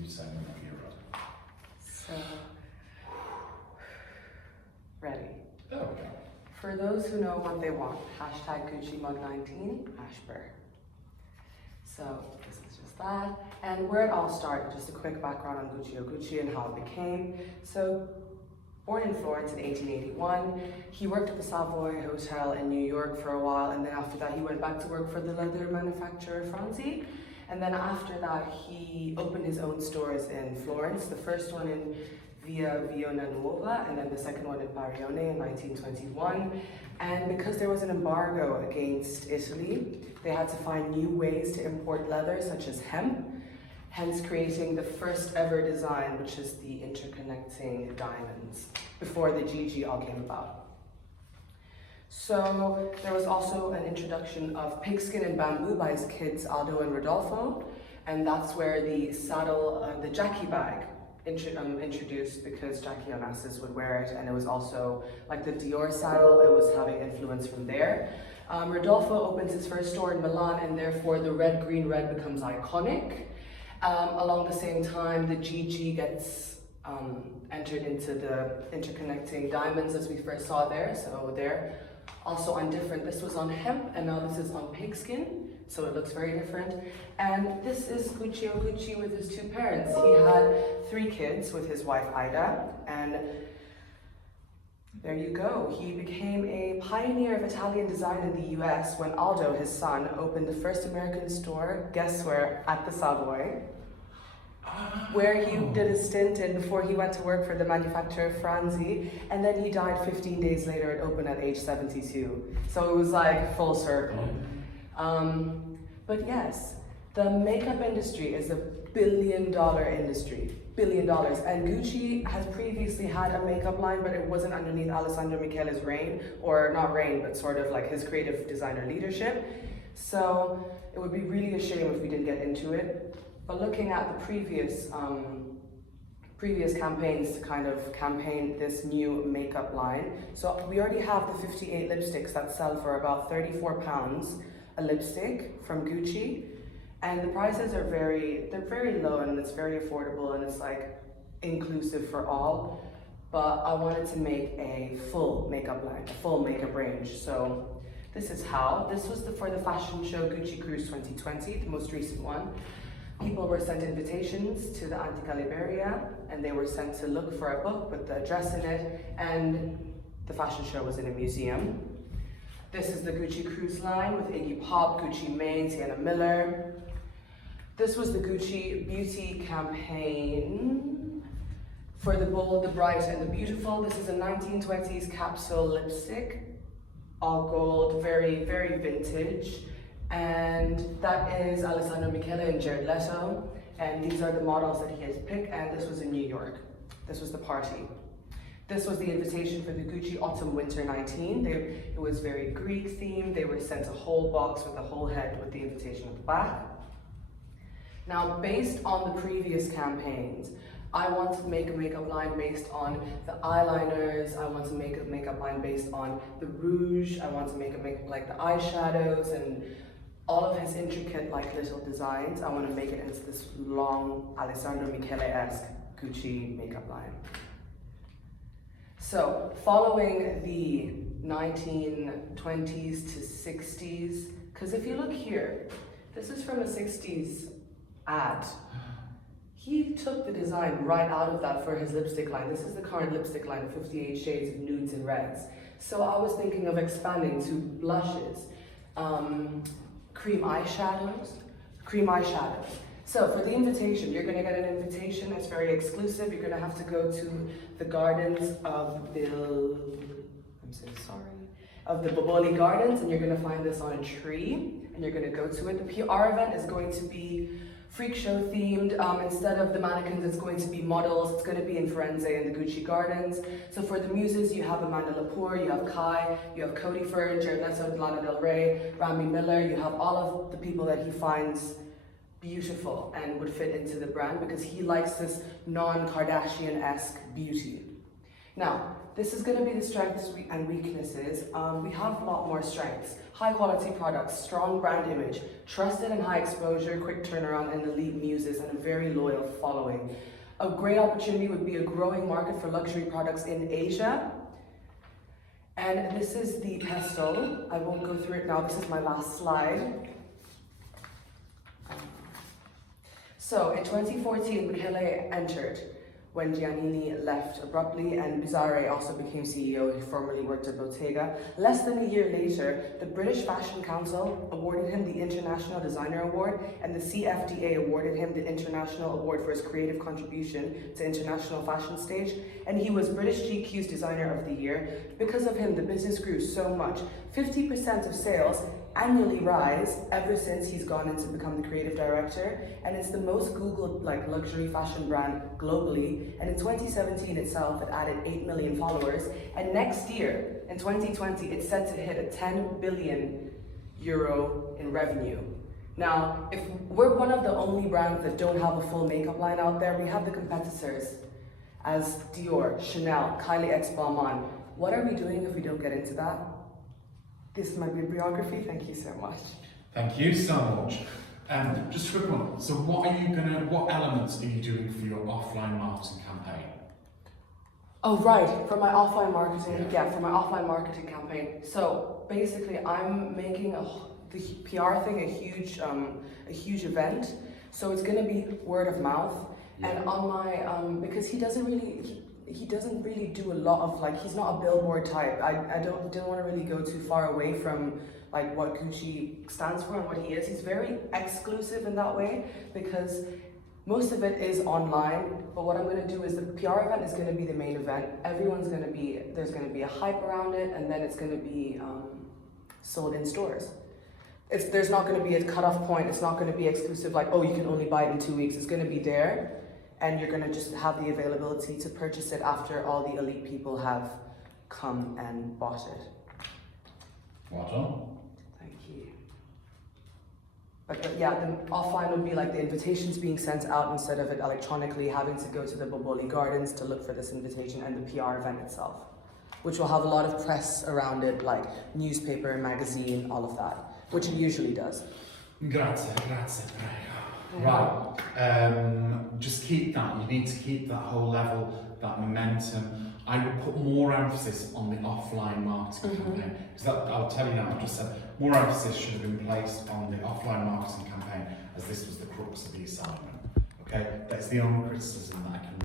You send them a hero. So, ready. There we go. For those who know what they want, hashtag Gucci Mug 19, Ashburn. So this is just that. And where it all started, just a quick background on Gucci and how it became. So, born in Florence in 1881, he worked at the Savoy Hotel in New York for a while, and then after that he went back to work for the leather manufacturer Franzi. And then after that he opened his own stores in Florence, the first one in Via Viona Nuova, and then the second one in Barione in 1921. And because there was an embargo against Italy, they had to find new ways to import leather, such as hemp, hence creating the first ever design, which is the interconnecting diamonds, before the GG all came about. So there was also an introduction of pigskin and bamboo by his kids Aldo and Rodolfo, and that's where the saddle, the Jackie bag, introduced, because Jackie Onassis would wear it, and it was also like the Dior saddle, it was having influence from there. Rodolfo opens his first store in Milan, and therefore the red, green, red becomes iconic. Along the same time, the GG gets entered into the interconnecting diamonds as we first saw there, so there. Also on different, this was on hemp, and now this is on pigskin, so it looks very different. And this is Gucci with his two parents. He had 3 kids with his wife Ida, and there you go. He became a pioneer of Italian design in the US when Aldo, his son, opened the first American store, guess where, at the Savoy, where he did a stint in before he went to work for the manufacturer Franzi, and then he died 15 days later. It opened at age 72. So it was like full circle. But yes, the makeup industry is $1 billion industry, $1 billion. And Gucci has previously had a makeup line, but it wasn't underneath Alessandro Michele's reign, or not reign, but sort of like his creative designer leadership. So it would be really a shame if we didn't get into it. But looking at the previous campaigns to kind of campaign this new makeup line. So we already have the 58 lipsticks that sell for about £34 a lipstick from Gucci. And the prices are they're very low, and it's very affordable, and it's like inclusive for all. But I wanted to make a full makeup line, a full makeup range. So this is how. This was for the fashion show Gucci Cruise 2020, the most recent one. People were sent invitations to the Antica Liberia, and they were sent to look for a book with the address in it, and the fashion show was in a museum. This is the Gucci Cruise line with Iggy Pop, Gucci Mane, Sienna Miller. This was the Gucci Beauty campaign for the Bold, the Bright, and the Beautiful. This is a 1920s capsule lipstick, all gold, very, very vintage. And that is Alessandro Michele and Jared Leto. And these are the models that he has picked, and this was in New York. This was the party. This was the invitation for the Gucci Autumn Winter 19. It was very Greek themed. They were sent a whole box with a whole head with the invitation at the back. Now, based on the previous campaigns, I want to make a makeup line based on the eyeliners. I want to make a makeup line based on the rouge. I want to make a makeup like the eyeshadows and all of his intricate like little designs. I want to make it into this long Alessandro Michele-esque Gucci makeup line. So following the 1920s to 60s, because if you look here, this is from a 60s ad. He took the design right out of that for his lipstick line. This is the current lipstick line of 58 shades of nudes and reds. So I was thinking of expanding to blushes, cream eyeshadows. So for the invitation, you're gonna get an invitation. It's very exclusive. You're gonna have to go to the gardens of the Boboli Gardens, and you're gonna find this on a tree, and you're gonna go to it. The PR event is going to be freak show themed. Instead of the mannequins, it's going to be models. It's going to be in Firenze in the Gucci Gardens. So for the muses, you have Amanda Lepore, you have Kai, you have Cody Fern, Jared Leto, Lana Del Rey, Rami Miller. You have all of the people that he finds beautiful and would fit into the brand because he likes this non-Kardashian-esque beauty. Now, this is going to be the strengths and weaknesses. We have a lot more strengths. High quality products, strong brand image, trusted and high exposure, quick turnaround, and elite muses, and a very loyal following. A great opportunity would be a growing market for luxury products in Asia. And this is the pestle. I won't go through it now, this is my last slide. So in 2014, Michele entered when Giannini left abruptly, and Bizzarre also became CEO. He formerly worked at Bottega. Less than a year later, the British Fashion Council awarded him the International Designer Award, and the CFDA awarded him the International Award for his creative contribution to international fashion stage, and he was British GQ's Designer of the Year. Because of him, the business grew so much. 50% of sales annually rise ever since he's gone in to become the creative director, and it's the most Googled luxury fashion brand globally. And in 2017 itself, it added 8 million followers, and next year in 2020 it's set to hit a 10 billion euro in revenue. Now, if we're one of the only brands that don't have a full makeup line out there, we have the competitors as Dior, Chanel, Kylie X Balmain. What are we doing if we don't get into that? This is my bibliography. Thank you so much. Thank you so much. Just a quick one. So what elements are you doing for your offline marketing campaign? Oh, right, for my offline marketing, for my offline marketing campaign. So basically I'm making the PR thing a huge event. So it's gonna be word of mouth. Yeah. And on my, because he doesn't really do a lot of he's not a billboard type. I didn't want to really go too far away from what Gucci stands for and what he is. He's very exclusive in that way because most of it is online. But what I'm going to do is the PR event is going to be the main event. There's going to be a hype around it, and then it's going to be sold in stores. There's not going to be a cutoff point. It's not going to be exclusive oh, you can only buy it in 2 weeks. It's going to be there. And you're going to just have the availability to purchase it after all the elite people have come and bought it. Well done. Thank you. But yeah, the offline would be the invitations being sent out instead of it electronically, having to go to the Boboli Gardens to look for this invitation, and the PR event itself, which will have a lot of press around it, newspaper, magazine, all of that, which it usually does. Grazie, prego. Right, just keep that. You need to keep that whole level, that momentum. I would put more emphasis on the offline marketing campaign, because I'll tell you now, I've just said more emphasis should have been placed on the offline marketing campaign, as this was the crux of the assignment. Okay, that's the only criticism that I can